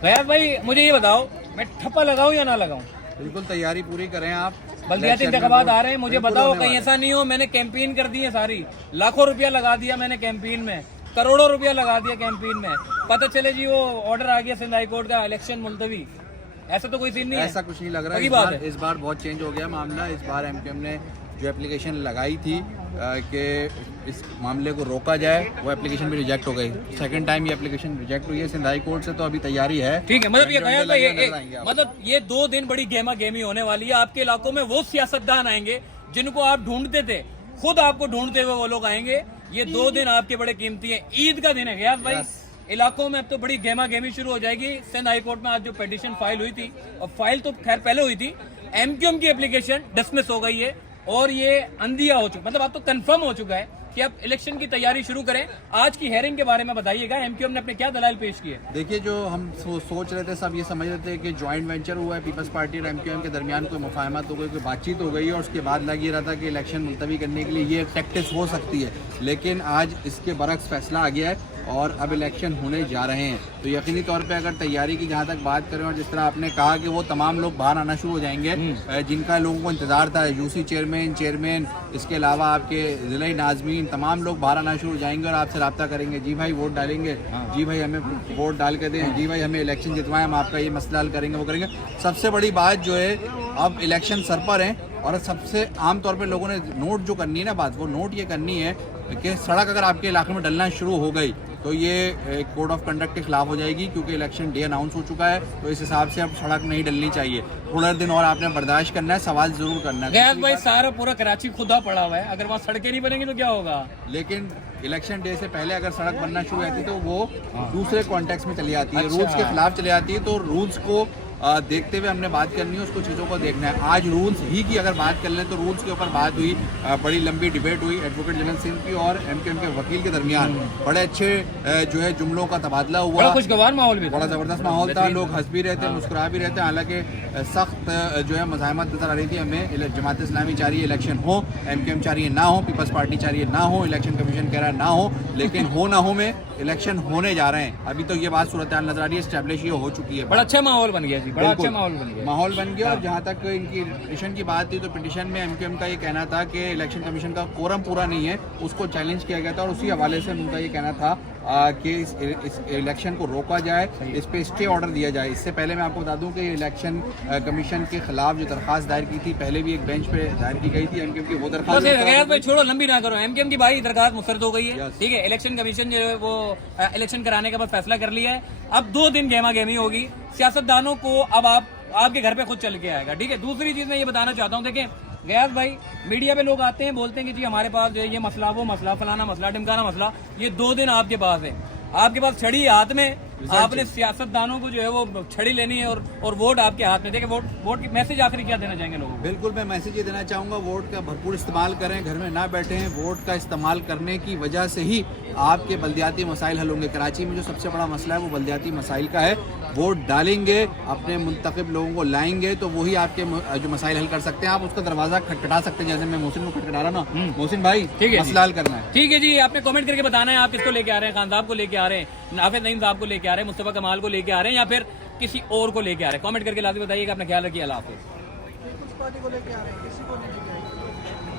गयास भाई मुझे ये बताओ, मैं ठप्पा लगाऊं या ना लगाऊं? बिल्कुल तैयारी पूरी करें आप। बल्दियाती इंतखाबात आ रहे हैं, मुझे बताओ कहीं ऐसा नहीं हो मैंने कैंपेन कर दी है सारी, लाखों रुपया लगा दिया मैंने कैंपेन में, करोड़ों रुपया लगा दिया कैंपेन में, पता चले जी वो ऑर्डर आ गया सिंध हाई कोर्ट का, इलेक्शन मुलतवी। ऐसा तो कोई सीन नहीं है, ऐसा कुछ नहीं लग रहा है। इस बार बहुत चेंज हो गया मामला। इस बार एमकेएम ने जो एप्लीकेशन लगाई थी कि इस मामले को रोका जाए, वो एप्लीकेशन भी रिजेक्ट हो गई। सेकंड टाइम ये एप्लीकेशन रिजेक्ट हुई है सिंध हाई कोर्ट से, तो अभी तैयारी है। ठीक है, मतलब ये मतलब ये 2 दिन बड़ी गेमा गेमी होने वाली है। आपके इलाकों में वो सियासतदान आएंगे जिनको आप ढूंढते थे, खुद आपको ढूंढते हुए वो लोग आएंगे। ये 2 दिन आपके बड़े कीमती हैं। ईद का दिन है गयास भाई, इलाकों में अब तो बड़ी गेमा गेमी शुरू हो जाएगी। सिंध हाई कोर्ट में आज जो पिटीशन फाइल हुई थी, और फाइल तो खैर पहले हुई थी, एमक्यूएम की एप्लीकेशन डिसमिस हो गई है और ये अंधिया हो चुका, मतलब अब तो कंफर्म हो चुका है कि अब इलेक्शन की तैयारी शुरू करें। आज की हेयरिंग के बारे में बताइएगा, एमक्यूएम ने अपने क्या दलाल पेश किए? देखिए, जो हम सोच रहे थे, सब ये समझ रहे थे कि ज्वाइंट वेंचर हुआ है पीपल्स पार्टी और एमक्यूएम के दरमियान, कोई मुफाहमत हो गई, कोई बातचीत हो गई, और उसके बाद लग ये रहा था कि इलेक्शन मुलतवी करने के लिए ये टैक्टिस हो सकती है। लेकिन आज इसके बरक्स फैसला आ गया है और अब इलेक्शन होने जा रहे हैं। तो यकीनी तौर पे अगर तैयारी की जहाँ तक बात करें, और जिस तरह आपने कहा कि वो तमाम लोग बाहर आना शुरू हो जाएंगे जिनका लोगों को इंतजार था, यूसी चेयरमैन, इसके अलावा आपके जिले नाजमीन, तमाम लोग बाहर आना शुरू हो जाएंगे और आपसे रब्ता करेंगे। जी भाई वोट डालेंगे, जी भाई हमें वोट डाल के दें, जी भाई हमें इलेक्शन जितवाएं, हम आपका ये मसला हल करेंगे, वो करेंगे। सबसे बड़ी बात जो है, अब इलेक्शन सर पर है और सबसे आम तौर पे लोगों ने नोट जो करनी है ना बात, वो नोट ये करनी है कि सड़क अगर आपके इलाके में डलना शुरू हो गई तो ये कोड ऑफ कंडक्ट के खिलाफ हो जाएगी, क्योंकि इलेक्शन डे अनाउंस हो चुका है। तो इस हिसाब से अब सड़क नहीं डलनी चाहिए। थोड़ा दिन और आपने बर्दाश्त करना है, सवाल जरूर करना है। गयास भाई सारा पूरा कराची खुदा पड़ा हुआ है, अगर वहाँ सड़कें नहीं बनेंगी तो क्या होगा? लेकिन इलेक्शन डे से पहले अगर सड़क बनना शुरू होती है तो वो दूसरे कॉन्टेक्स्ट में चली जाती है, रूल्स के खिलाफ चली जाती है। तो रूल्स को देखते हुए हमने बात करनी है, उसको चीज़ों को देखना है। आज रूल्स ही की अगर बात कर लें तो रूल्स के ऊपर बात हुई, बड़ी लंबी डिबेट हुई एडवोकेट जनरल सिंह की और एमक्यूएम के वकील के दरमियान। बड़े अच्छे जो है जुमलों का तबादला हुआ, बड़ा खुशगवार माहौल भी, बड़ा ज़बरदस्त माहौल था। लोग हंस भी रहते हैं, मुस्कुरा भी रहते हैं। हालांकि सख्त जो है मज़ाहमत नजर आ रही थी हमें। जमात इस्लामी चाह रही है इलेक्शन हो, एमक्यूएम चाह रही है ना हो, पीपल्स पार्टी चाह रही है ना हो, इलेक्शन कमीशन कह रहा है ना हो, लेकिन हो ना हो में इलेक्शन होने जा रहे हैं। अभी तो ये बात सूरत हाल नजर आ रही है, एस्टैब्लिश ये हो चुकी है। बड़ा अच्छा माहौल बन गया जी, बड़ा अच्छा माहौल बन गया। और जहाँ तक इनकी पिटीशन की बात थी, तो पिटीशन में एमक्यूएम का ये कहना था कि इलेक्शन कमीशन का कोरम पूरा नहीं है, उसको चैलेंज किया गया था और उसी हवाले से उनका ये कहना था कि इस इलेक्शन को रोका जाए, इस पे स्टे ऑर्डर दिया जाए। इससे पहले मैं आपको बता दूं कि इलेक्शन कमीशन के खिलाफ जो दरखास्त दायर की थी, पहले भी एक बेंच पे दायर की गई थी एमक्यूएम की, वो दरखास्त छोड़ो, लंबी ना करो। एमक्यूएम की भाई दरखास्त मुस्तरद हो गई है, ठीक है। इलेक्शन कमीशन जो है वो इलेक्शन कराने का बस फैसला कर लिया है। अब 2 दिन गेमा गेमी होगी सियासतदानों को, अब आपके घर पे खुद चल के आएगा, ठीक है। दूसरी चीज मैं ये बताना चाहता हूँ, देखें गयास भाई, मीडिया पे लोग आते हैं, बोलते हैं कि जी हमारे पास जो है ये मसला, वो मसला, फलाना मसला, ढिमकाना मसला। ये 2 दिन आपके पास है, आपके पास छड़ी हाथ में, आपने सियासतदानों को जो है वो छड़ी लेनी है और वोट आपके हाथ में। देखिए वोट की मैसेज आखिरी क्या देना चाहेंगे लोगों को? बिल्कुल, मैं मैसेज ये देना चाहूँगा, वोट का भरपूर इस्तेमाल करें, घर में ना बैठे हैं। वोट का इस्तेमाल करने की वजह से ही आपके बल्दियाती मसाइल हल होंगे। कराची में जो सबसे बड़ा मसला है वो बल्दियाती मसाइल का है। वोट डालेंगे, अपने मुंतखब लोगों को लाएंगे, तो वही आपके जो मसाइल हल कर सकते हैं। आप उसका दरवाजा खटखटा सकते हैं, जैसे मैं मोहसिन को खटखटा रहा ना। मोहसिन भाई, ठीक है, मसला हल करना है। ठीक है जी, आपने कमेंट करके बताना है आप किसको लेके आ रहे हैं, खान साहब को लेके आ रहे हैं, नाफिद नईम साहब को लेके आ रहे हैं, मुस्तफा कमाल को लेके आ रहे हैं, या फिर किसी और को लेके आ रहे हैं। कमेंट करके लाजमी बताइएगा। अपना ख्याल रखिए। अल्लाह हाफिज़।